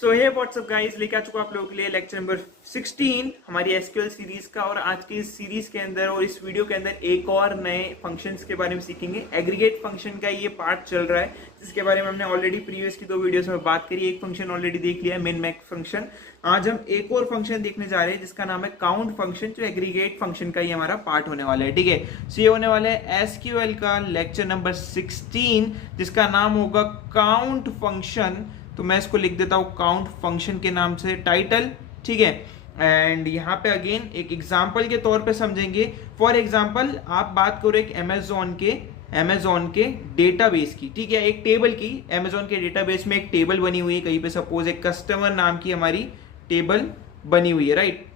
सो हे WhatsApp guys, लेके आ चुका आप लोगों के लिए लेक्चर नंबर 16 हमारी एसक्यूएल सीरीज का। और आज की इस सीरीज के अंदर और इस वीडियो के अंदर एक और नए फंक्शंस के बारे में सीखेंगे। एग्रीगेट फंक्शन का ये पार्ट चल रहा है जिसके बारे में हमने ऑलरेडी प्रीवियस की 2 वीडियोस में बात करी। एक फंक्शन ऑलरेडी देख लिया है, मिन मैक्स फंक्शन। आज हम एक और फंक्शन देखने जा रहे हैं जिसका नाम है काउंट फंक्शन, जो एग्रीगेट फंक्शन का ही हमारा पार्ट होने वाला है। ठीक है, सो ये होने वाला है एसक्यूएल का लेक्चर नंबर 16 जिसका नाम होगा काउंट फंक्शन। तो मैं इसको लिख देता हूं काउंट फंक्शन के नाम से टाइटल। ठीक है, एंड यहाँ पे अगेन एक एग्जांपल के तौर पे समझेंगे। फॉर एग्जांपल आप बात करो एक अमेजोन के डेटाबेस की। ठीक है, एक टेबल की, अमेजोन के डेटाबेस में एक टेबल बनी हुई है कहीं पे, सपोज एक कस्टमर नाम की हमारी टेबल बनी हुई है, राइट।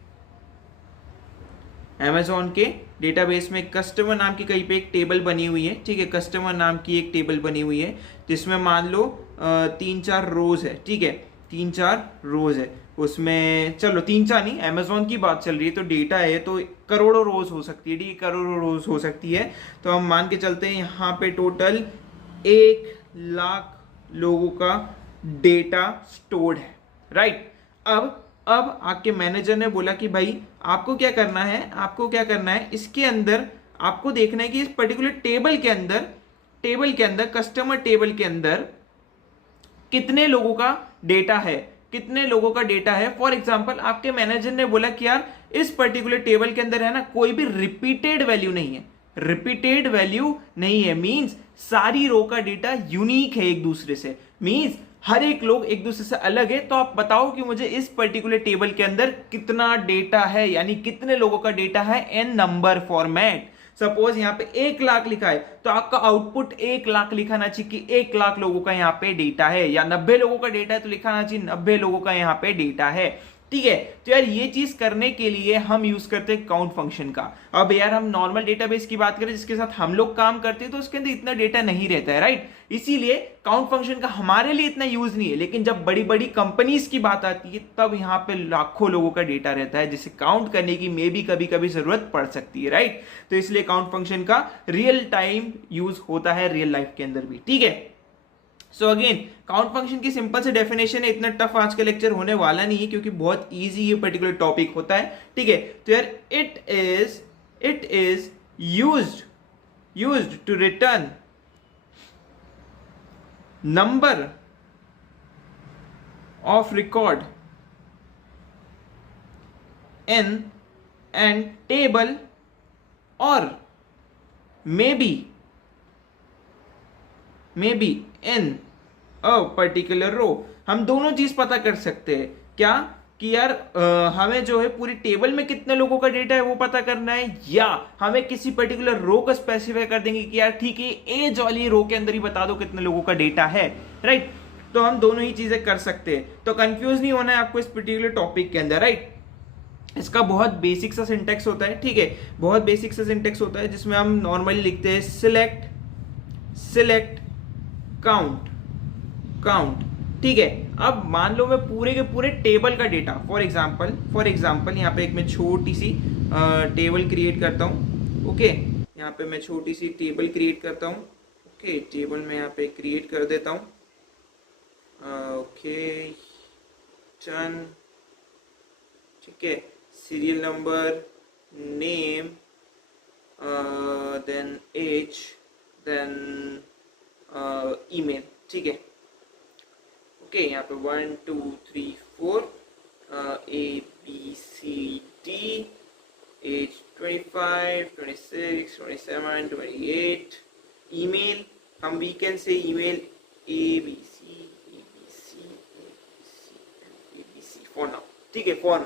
अमेजोन के डेटाबेस में कस्टमर नाम की कहीं पे एक टेबल बनी हुई है। ठीक है, कस्टमर नाम की एक टेबल बनी हुई है जिसमें मान लो 3-4 रोज है। ठीक है, 3-4 रोज है उसमें। चलो 3-4 नहीं, अमेजोन की बात चल रही है तो डेटा है तो करोड़ों रोज हो सकती है। ठीक है, करोड़ों रोज हो सकती है। तो हम मान के चलते हैं यहाँ पे टोटल 1 लाख लोगों का डेटा स्टोर्ड है, राइट। अब आपके मैनेजर ने बोला कि भाई आपको क्या करना है, इसके अंदर आपको देखना है कि इस पर्टिकुलर टेबल के अंदर कस्टमर टेबल के अंदर कितने लोगों का डेटा है। फॉर एग्जांपल आपके मैनेजर ने बोला कि यार इस पर्टिकुलर टेबल के अंदर है ना, कोई भी रिपीटेड वैल्यू नहीं है। मींस सारी रो का डेटा यूनिक है एक दूसरे से, मींस हर एक लोग एक दूसरे से अलग है। तो आप बताओ कि मुझे इस पर्टिकुलर टेबल के अंदर कितना डेटा है, यानी कितने लोगों का डेटा है इन नंबर फॉर्मेट। सपोज यहाँ पे 1 लाख लिखा है तो आपका आउटपुट 1 लाख लिखाना चाहिए कि 1 लाख लोगों का यहाँ पे डेटा है, या 90 लोगों का डेटा है तो लिखाना चाहिए 90 लोगों का यहाँ पे डेटा है। ठीक है, तो यार ये चीज करने के लिए हम यूज करते हैं काउंट फंक्शन का। अब यार हम नॉर्मल डेटाबेस की बात करें जिसके साथ हम लोग काम करते हैं तो उसके अंदर इतना डेटा नहीं रहता है, राइट। इसीलिए काउंट फंक्शन का हमारे लिए इतना यूज नहीं है। लेकिन जब बड़ी बड़ी कंपनीज की बात आती है तब यहाँ पे लाखों लोगों का डेटा रहता है जिसे काउंट करने की मे भी कभी कभी जरूरत पड़ सकती है, राइट। तो इसलिए काउंट फंक्शन का रियल टाइम यूज होता है रियल लाइफ के अंदर भी। ठीक है, सो अगेन काउंट फंक्शन की सिंपल से डेफिनेशन है। इतना टफ आज का लेक्चर होने वाला नहीं है क्योंकि बहुत इजी ये पर्टिकुलर टॉपिक होता है। ठीक है, तो यार it is used to return number of record in an table और may be in a particular रो। हम दोनों चीज पता कर सकते हैं क्या कि यार हमें जो है पूरी टेबल में कितने लोगों का डेटा है वो पता करना है, या हमें किसी पर्टिकुलर रो को स्पेसिफाई कर देंगे कि यार ठीक है एज वाली रो के अंदर ही बता दो कितने लोगों का डेटा है, राइट। तो हम दोनों ही चीजें कर सकते हैं। तो कंफ्यूज नहीं होना है आपको इस पर्टिकुलर टॉपिक के अंदर, राइट। इसका बहुत बेसिक सा सिंटेक्स होता है। ठीक है, बहुत बेसिक सा सिंटेक्स होता है जिसमें हम नॉर्मली लिखते हैं सिलेक्ट काउंट। ठीक है, अब मान लो मैं पूरे के पूरे टेबल का डेटा, फॉर एग्जांपल यहाँ पे एक मैं छोटी सी टेबल क्रिएट करता हूँ। ओके, यहाँ पे मैं छोटी सी टेबल क्रिएट करता हूँ। ओके, टेबल में यहाँ पे क्रिएट कर देता हूँ। Okay done. ठीक है, serial number, name, then age, then email. ठीक है, ओके यहाँ पे 1 2 3 4 ABCD, एज 25 26 27 28, ईमेल हम we can say email ABC for now. ठीक है, फॉर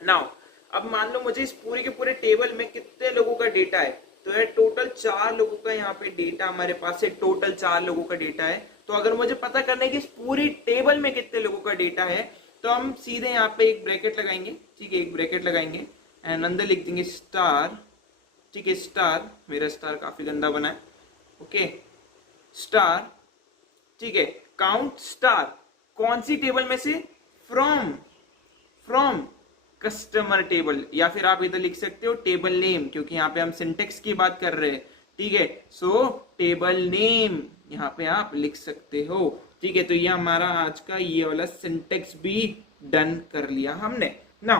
नाउ अब मान लो मुझे इस पूरे के पूरे टेबल में कितने लोगों का डेटा है, तो है टोटल 4 लोगों का यहाँ पे डेटा हमारे पास है। टोटल 4 लोगों का डेटा है। तो अगर मुझे पता करना है कि इस पूरी टेबल में कितने लोगों का डेटा है तो हम सीधे यहाँ पे एक ब्रैकेट लगाएंगे। ठीक है, एक ब्रैकेट लगाएंगे एंड अंदर लिख देंगे स्टार। ठीक है, स्टार, मेरा स्टार काफी गंदा बना है। Okay, star. ठीक है, काउंट स्टार कौन सी टेबल में से, फ्रॉम कस्टमर टेबल, या फिर आप इधर लिख सकते हो टेबल नेम, क्योंकि यहाँ पे हम सिंटेक्स की बात कर रहे हैं। ठीक है, सो टेबल नेम यहाँ पे आप लिख सकते हो। ठीक है, तो ये हमारा आज का ये वाला सिंटेक्स भी डन कर लिया हमने ना।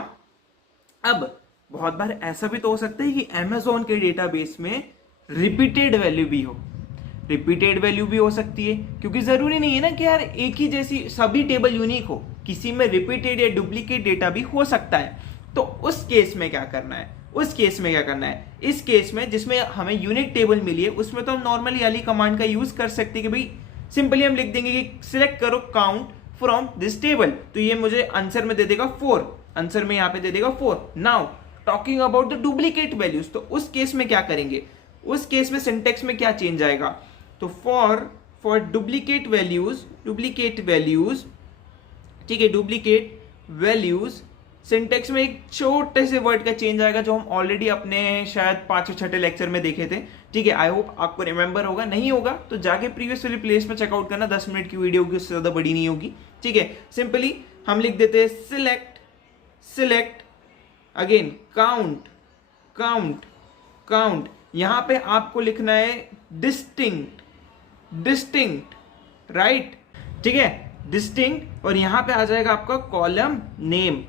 अब बहुत बार ऐसा भी तो हो सकता है कि अमेजोन के डेटाबेस में रिपीटेड वैल्यू भी हो, रिपीटेड वैल्यू भी हो सकती है, क्योंकि जरूरी नहीं है ना कि यार एक ही जैसी सभी टेबल यूनिक हो, किसी में रिपीटेड या डुप्लीकेट डेटा भी हो सकता है। तो उस केस में क्या करना है, उस केस में क्या करना है, इस केस में जिसमें हमें यूनिक टेबल मिली है उसमें तो हम नॉर्मली वाली कमांड का यूज कर सकते हैं कि भाई सिंपली हम लिख देंगे कि सिलेक्ट करो काउंट फ्रॉम दिस टेबल, तो ये मुझे आंसर में दे देगा 4, आंसर में यहां पे दे देगा 4। Now talking about the duplicate values, तो उस केस में क्या करेंगे, उस केस में सिंटेक्स में क्या चेंज आएगा, तो फॉर डुप्लीकेट वैल्यूज, ठीक है, डुप्लीकेट वैल्यूज सिंटेक्स में एक छोटे से वर्ड का चेंज आएगा जो हम ऑलरेडी अपने शायद 5 छठे लेक्चर में देखे थे। ठीक है, आई होप आपको रिमेंबर होगा, नहीं होगा तो जाके प्रीवियस वाली प्लेलिस्ट में चेकआउट करना, 10 मिनट की वीडियो होगी, उससे ज्यादा बड़ी नहीं होगी। ठीक है, सिंपली हम लिख देते हैं सिलेक्ट अगेन काउंट, यहां पे आपको लिखना है डिस्टिंक्ट, राइट, ठीक है, डिस्टिंक्ट, और यहां पे आ जाएगा आपका कॉलम नेम,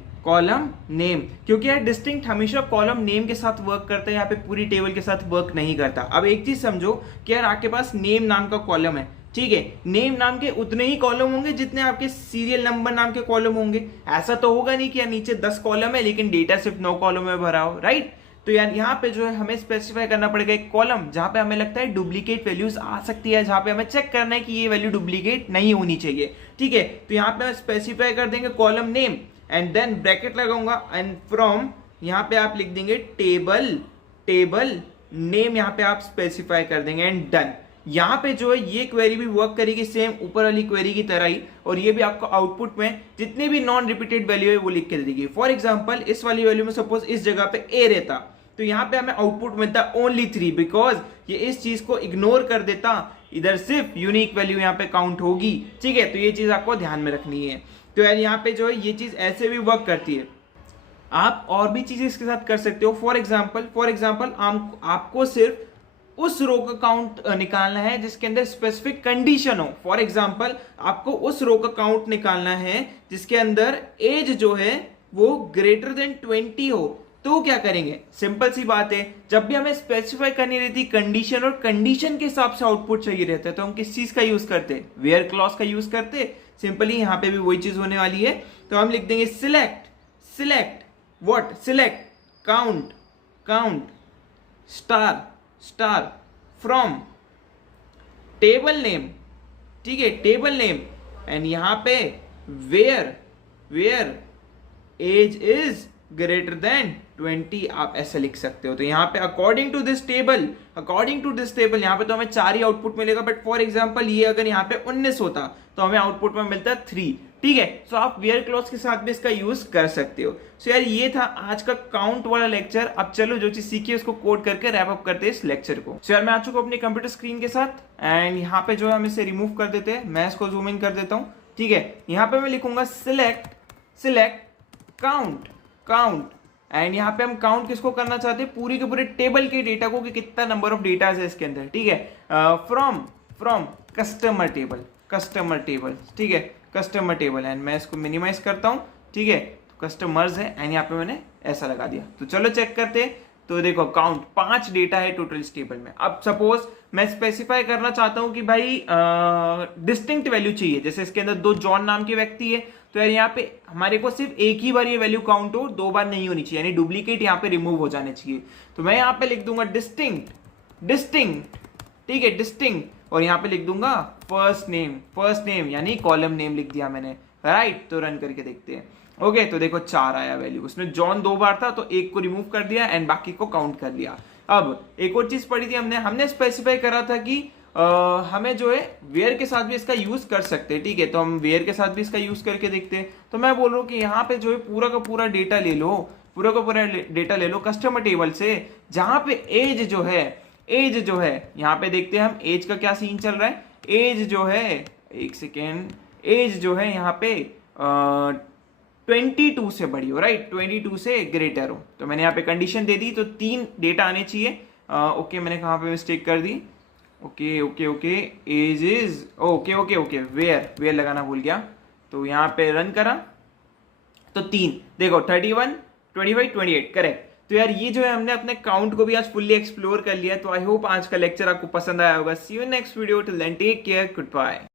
क्योंकि यार डिस्टिंक्ट हमेशा कॉलम नेम के साथ वर्क करता है, यहाँ पे पूरी टेबल के साथ वर्क नहीं करता। अब एक चीज समझो कि यार आपके पास नेम नाम का कॉलम है, ठीक है, नेम नाम के उतने ही कॉलम होंगे जितने आपके सीरियल नंबर नाम के कॉलम होंगे। ऐसा तो होगा नहीं कि यार नीचे 10 कॉलम है लेकिन डेटा सिर्फ 9 कॉलम में भरा हो, राइट। तो यार यहाँ पे जो है हमें स्पेसिफाई करना पड़ेगा एक कॉलम जहां पे हमें लगता है डुप्लीकेट वैल्यूज आ सकती है, जहां पे हमें चेक करना है कि ये वैल्यू डुप्लीकेट नहीं होनी चाहिए। ठीक है, तो यहाँ पे स्पेसिफाई कर देंगे column name and then bracket लगाऊंगा एंड फ्रॉम, यहाँ पे आप लिख देंगे टेबल नेम, यहाँ पे आप स्पेसिफाई कर देंगे एंड डन। यहाँ पे जो है ये क्वेरी भी वर्क करेगी सेम ऊपर वाली क्वेरी की तरह ही, और ये भी आपको आउटपुट में जितने भी नॉन रिपीटेड वैल्यू है वो लिख के दे देगी। फॉर एग्जांपल इस वाली वैल्यू में सपोज इस जगह पे ए रहता तो यहाँ पे हमें आउटपुट मिलता ओनली 3, बिकॉज ये इस चीज को इग्नोर कर देता, इधर सिर्फ यूनिक वैल्यू यहाँ पे काउंट होगी। ठीक है, तो ये चीज आपको ध्यान में रखनी है। तो यार यहाँ पे जो है ये चीज ऐसे भी वर्क करती है। आप और भी चीजें इसके साथ कर सकते हो। फॉर एग्जाम्पल आपको सिर्फ उस रो का काउंट निकालना है जिसके अंदर स्पेसिफिक कंडीशन हो। फॉर एग्जाम्पल आपको उस रो का काउंट निकालना है जिसके अंदर एज जो है वो ग्रेटर देन 20 हो। तो क्या करेंगे, सिंपल सी बात है, जब भी हमें स्पेसिफाई करनी रहती कंडीशन और कंडीशन के हिसाब से आउटपुट चाहिए रहता है तो हम किस चीज का यूज करते, वेयर क्लॉज का यूज करते। सिंपली यहां पे भी वही चीज होने वाली है, तो हम लिख देंगे select count star from table name, ठीक है, टेबल नेम, एंड यहां पे where age is greater than 20 आप ऐसे लिख सकते हो। तो यहाँ पे अकॉर्डिंग टू दिस टेबल यहाँ पे तो हमें 4 ही आउटपुट मिलेगा, बट फॉर एग्जांपल ये अगर यहाँ पे 19 होता तो हमें आउटपुट में मिलता 3। ठीक है, सो आप वेयर क्लॉज के साथ भी इसका यूज कर सकते हो। सो यार ये था आज का काउंट वाला लेक्चर। अब चलो जो चीज सीखी है उसको कोड करके रैप अप करते हैं इस लेक्चर को। सो यार मैं आ चुका हूं अपने कंप्यूटर स्क्रीन के साथ एंड यहाँ पे जो है हम इसे रिमूव कर देते हैं, मैं इसको जूम इन कर देता हूँ। ठीक है, यहाँ पे मैं लिखूंगा सिलेक्ट काउंट एंड यहाँ पे हम काउंट किसको करना चाहते हैं, पूरी के पूरे टेबल के डेटा को कि कितना नंबर ऑफ डेटा है इसके अंदर। ठीक है, फ्रॉम कस्टमर टेबल, ठीक है, कस्टमर टेबल एंड मैं इसको मिनिमाइज करता हूँ। ठीक है, तो कस्टमर्स है एंड यहाँ पे मैंने ऐसा लगा दिया। तो चलो चेक करते हैं। तो देखो काउंट 5 डेटा है टोटल इस टेबल में। अब सपोज मैं स्पेसिफाई करना चाहता हूं कि भाई डिस्टिंक्ट वैल्यू चाहिए, जैसे इसके अंदर 2 जॉन नाम के व्यक्ति है, तो यार यहाँ पे हमारे को सिर्फ एक ही बार ये वैल्यू काउंट हो, 2 बार नहीं होनी चाहिए, यानी डुप्लीकेट यहाँ पे रिमूव हो जाने चाहिए। तो मैं यहाँ पे लिख दूंगा डिस्टिंक्ट, ठीक है, डिस्टिंक्ट, और यहाँ पे लिख दूंगा फर्स्ट नेम यानी कॉलम नेम लिख दिया मैंने, राइट। तो रन करके देखते हैं। ओके, तो देखो 4 आया वैल्यू, उसमें जॉन 2 बार था तो एक को रिमूव कर दिया एंड बाकी को काउंट कर लिया। अब एक और चीज पढ़ी थी हमने स्पेसिफाई करा था कि हमें जो है वेयर के साथ भी इसका यूज कर सकते हैं। ठीक है, तो हम वेयर के साथ भी इसका यूज करके देखते हैं। तो मैं बोल रहा हूँ कि यहाँ पे जो है पूरा का पूरा डेटा ले लो कस्टमर टेबल से, जहां पे एज जो है यहाँ पे देखते हैं हम एज का क्या सीन चल रहा है। एज जो है, एक सेकेंड, एज जो है यहाँ पे 22 से बड़ी हो, राइट, 22 से ग्रेटर हो। तो मैंने यहाँ पे कंडीशन दे दी, तो 3 डेटा आने चाहिए। ओके, मैंने कहाँ पे मिस्टेक कर दी, okay okay okay, as is okay okay okay, where लगाना भूल गया, तो यहाँ पे रन करा तो 3, देखो 31, 25, 28 करेक्ट। तो यार ये जो है हमने अपने काउंट को भी आज फुल्ली एक्सप्लोर कर लिया। तो आई होप आज का लेक्चर आपको पसंद आया होगा। See you next video, till then take care, good bye.